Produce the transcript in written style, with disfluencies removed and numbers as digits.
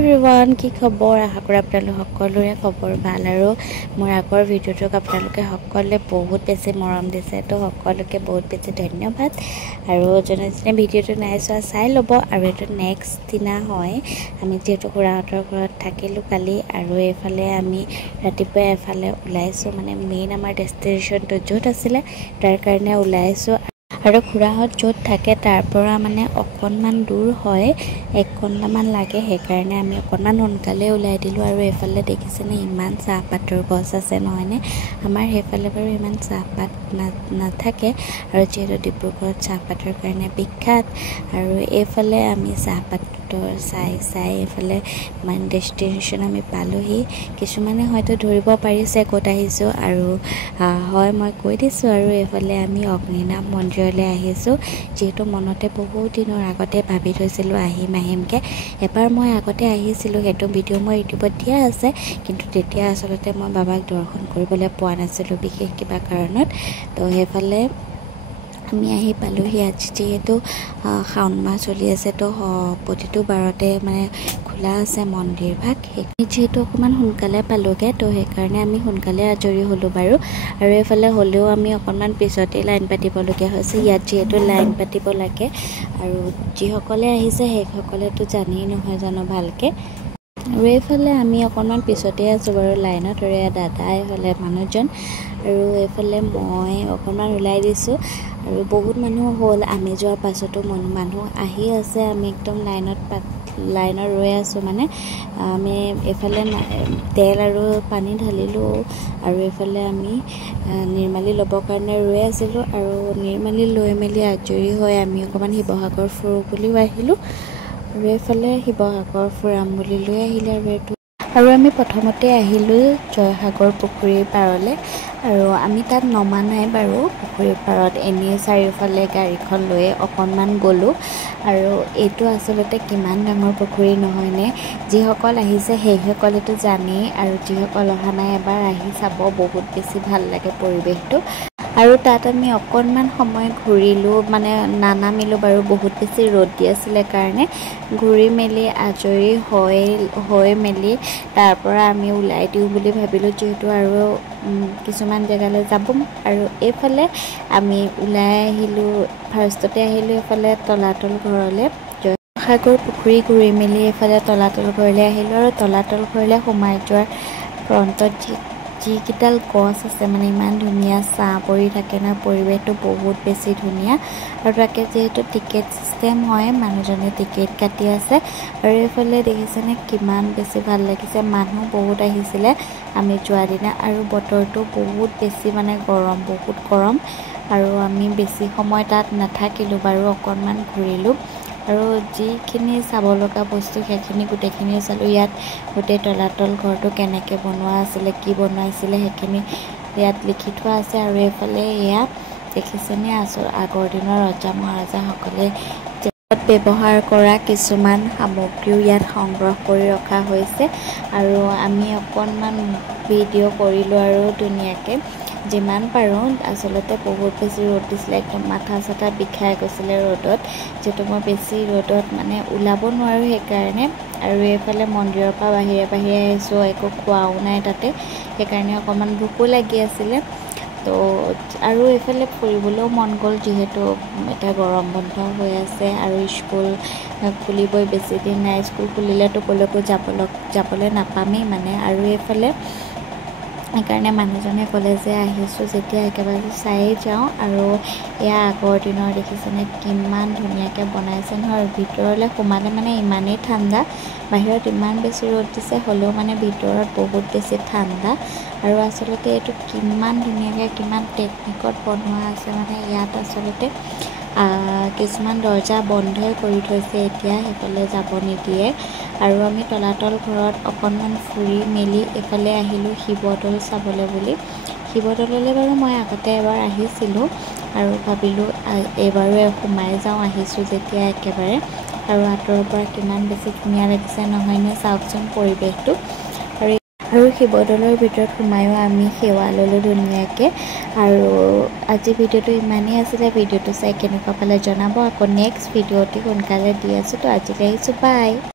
Everyone, কি খবৰ? আশা কৰোঁ আপোনালোক সকলোৰে খবৰ ভাল আৰু মোৰ আগৰ ভিডিঅ'টোক আপোনালোকে সকলোৱে বহুত বেছি মৰম দিছে, তো সকলোকে বহুত বেছি ধন্যবাদ। আৰু যোনে যোনে ভিডিঅ'টো নাই চোৱা চাই ল'ব। আৰু এইটো নেক্সট দিনা হয়, আমি যিহেতু খুৰাহঁতৰ ঘৰত থাকিলোঁ কালি, আৰু এইফালে আমি ৰাতিপুৱাই এফালে ওলাইছোঁ, মানে মেইন আমাৰ ডেষ্টিনেশ্যনটো য'ত আছিলে তাৰ কাৰণে ওলাইছোঁ। আৰু খুৰাহঁত য'ত থাকে তাৰ পৰা মানে অকণমান দূৰ হয়, 1 ঘণ্টামান লাগে, সেইকাৰণে আমি অকণমান সোনকালে ওলাই দিলোঁ। আৰু এইফালে দেখিছেনে ইমান চাহপাতৰ গছ আছে নহয়নে? আমাৰ সেইফালে বাৰু ইমান চাহপাত নাথাকে, আৰু যিহেতু ডিব্ৰুগড়ত চাহপাতৰ কাৰণে বিখ্যাত, আৰু এইফালে আমি চাহপাতৰ চাই এইফালে মানে ডেষ্টিনেশ্যন আমি পালোহি। কিছুমানে হয়তো ধৰিব পাৰিছে ক'ত আহিছোঁ, আৰু হয় মই কৈ দিছোঁ। আৰু এইফালে আমি অগ্নিনাভ মন্দিৰলৈ আহিছোঁ, যিহেতু মনতে বহুত দিনৰ আগতে ভাবি থৈছিলোঁ আহিমকৈ। এবাৰ মই আগতে আহিছিলোঁ, সেইটো ভিডিঅ' মই ইউটিউবত দিয়া আছে, কিন্তু তেতিয়া আচলতে মই বাবাক দৰ্শন কৰিবলৈ পোৱা নাছিলোঁ বিশেষ কিবা কাৰণত। তো সেইফালে আমি আহি পালোঁহি। আজি যিহেতু শাওণ মাহ চলি আছে, তো প্ৰতিটো বাৰতে মানে খোলা আছে মন্দিৰভাগ। সেইখিনি যিহেতু অকণমান সোনকালে পালোঁগৈ, তো সেইকাৰণে আমি সোনকালে আজৰি হ'লোঁ বাৰু। আৰু এইফালে হ'লেও আমি অকণমান পিছতেই লাইন পাতিবলগীয়া হৈছে, ইয়াত যিহেতু লাইন পাতিব লাগে, আৰু যিসকলে আহিছে সেইসকলেতো জানেই নহয় জানো ভালকৈ। আৰু এইফালে আমি অকণমান পিছতে আছোঁ বাৰু লাইনত, আৰু দাদা এইফালে মানুহজন, আৰু এইফালে মই অকণমান ওলাই দিছোঁ। আৰু বহুত মানুহ হ'ল, আমি যোৱাৰ পাছতো মানুহ আহি আছে, আমি একদম লাইনত ৰৈ আছোঁ। মানে আমি এইফালে তেল আৰু পানী ঢালিলোঁ, আৰু এইফালে আমি নিৰ্মালী ল'বৰ কাৰণে ৰৈ আছিলোঁ। আৰু নিৰ্মালী লৈ মেলি আজৰি হৈ আমি অকণমান শিৱসাগৰ ফুৰোঁ বুলিও আহিলোঁ, আৰু এইফালে শিৱসাগৰ ফুৰাম বুলি লৈ আহিলে। আৰু আমি প্ৰথমতে আহিলোঁ জয়সাগৰ পুখুৰীৰ পাৰলৈ, আৰু আমি তাত নমা নাই বাৰু পুখুৰীৰ পাৰত, এনেই চাৰিওফালে গাড়ীখন লৈ অকণমান গ'লোঁ। আৰু এইটো আচলতে কিমান ডাঙৰ পুখুৰী নহয়নে? যিসকল আহিছে সেইসকলেতো জানেই, আৰু যিসকল অহা নাই এবাৰ আহি চাব, বহুত বেছি ভাল লাগে পৰিৱেশটো। আৰু তাত আমি অকণমান সময় ঘূৰিলোঁ, মানে নানামিলোঁ বাৰু, বহুত বেছি ৰ'দ দি আছিলে কাৰণে। ঘূৰি মেলি আজৰি হৈ মেলি তাৰ পৰা আমি ওলাই দিওঁ বুলি ভাবিলোঁ, যিহেতু আৰু কিছুমান জেগালৈ যাব। আৰু এইফালে আমি ওলাই আহিলোঁ, ফাৰ্ষ্টতে আহিলোঁ এইফালে তলাতল ঘৰলৈ, জয়সাগৰ পুখুৰী ঘূৰি মেলি এইফালে তলাতল ঘৰলৈ আহিলোঁ। আৰু তলাতল ঘৰলৈ সোমাই যোৱাৰ ফ্ৰণ্টত যিকেইডাল গছ আছে, মানে ইমান ধুনীয়া ছাঁ পৰি থাকে ন, পৰিৱেশটো বহুত বেছি ধুনীয়া। আৰু তাকে যিহেতু টিকেট চিষ্টেম হয়, মানুহজনে টিকেট কাটি আছে। আৰু এইফালে দেখিছেনে কিমান বেছি ভাল লাগিছে, মানুহ বহুত আহিছিলে আমি যোৱা দিনা, আৰু বতৰটো বহুত বেছি মানে বহুত গৰম। আৰু আমি বেছি সময় তাত নাথাকিলোঁ বাৰু, অকণমান ঘূৰিলোঁ, আৰু যিখিনি চাব লগা বস্তু সেইখিনি গোটেইখিনি চালোঁ। ইয়াত গোটেই তলাতল ঘৰটো কেনেকৈ বনোৱা আছিলে, কি বনাইছিলে, সেইখিনি ইয়াত লিখি থোৱা আছে। আৰু এইফালে এয়া দেখিছেনে আগৰ দিনৰ ৰজা মহাৰজাসকলে ব্যৱহাৰ কৰা কিছুমান সামগ্ৰীও ইয়াত সংগ্ৰহ কৰি ৰখা হৈছে। আৰু আমি অকণমান ভিডিঅ' কৰিলোঁ আৰু ধুনীয়াকৈ যিমান পাৰোঁ। আচলতে বহুত বেছি ৰ'দ দিছিলে, একদম মাথা চাথা বিষাই গৈছিলে ৰ'দত, যিহেতু মই বেছি ৰ'দত মানে ওলাব নোৱাৰোঁ সেইকাৰণে। আৰু এইফালে মন্দিৰৰ পৰা বাহিৰে আহিছোঁ, একো খোৱাও নাই তাতে, সেইকাৰণে অকণমান ভোকো লাগি আছিলে। তো আৰু এইফালে ফুৰিবলৈও মন গ'ল, যিহেতু এতিয়া গৰম বন্ধ হৈ আছে, আৰু স্কুল খুলিবই বেছি দিন নাই, স্কুল খুলিলেতো ক'লৈকো যাবলৈ নাপামেই মানে। আৰু এইফালে সেইকাৰণে মানুহজনে ক'লে যে আহিছোঁ যেতিয়া একেবাৰে চায়েই যাওঁ। আৰু এয়া আগৰ দিনৰ দেখিছেনে কিমান ধুনীয়াকৈ বনাইছে নহয়, ভিতৰলৈ সোমালে মানে ইমানেই ঠাণ্ডা, বাহিৰত ইমান বেছি ৰ'দ দিছে, হ'লেও মানে ভিতৰত বহুত বেছি ঠাণ্ডা। আৰু আচলতে এইটো কিমান ধুনীয়াকৈ কিমান টেকনিকত বনোৱা আছে, মানে ইয়াত আচলতে কিছুমান দৰ্জা বন্ধই কৰি থৈছে এতিয়া, সেইফালে যাব নিদিয়ে। আৰু আমি তলাতল ঘৰত অকণমান ফুৰি মেলি এইফালে আহিলোঁ শিৱদৌল চাবলৈ বুলি। শিৱদৌললৈ বাৰু মই আগতে এবাৰ আহিছিলোঁ, আৰু ভাবিলোঁ এইবাৰো সোমাই যাওঁ, আহিছোঁ যেতিয়া একেবাৰে। আৰু আঁতৰৰ পৰা কিমান বেছি ধুনীয়া লাগিছে নহয়নে, চাওকচোন পৰিৱেশটো। আৰু শিৱদৌলৰ ভিতৰত সোমায়ো আমি সেৱা ল'লোঁ ধুনীয়াকৈ। আৰু আজি ভিডিঅ'টো ইমানেই আছিলে, ভিডিঅ'টো চাই কেনেকুৱা পালে জনাব। আকৌ নেক্সট ভিডিঅ'টি সোনকালে দি আছোঁ, তো আজিলৈ আহিছোঁ, বাই।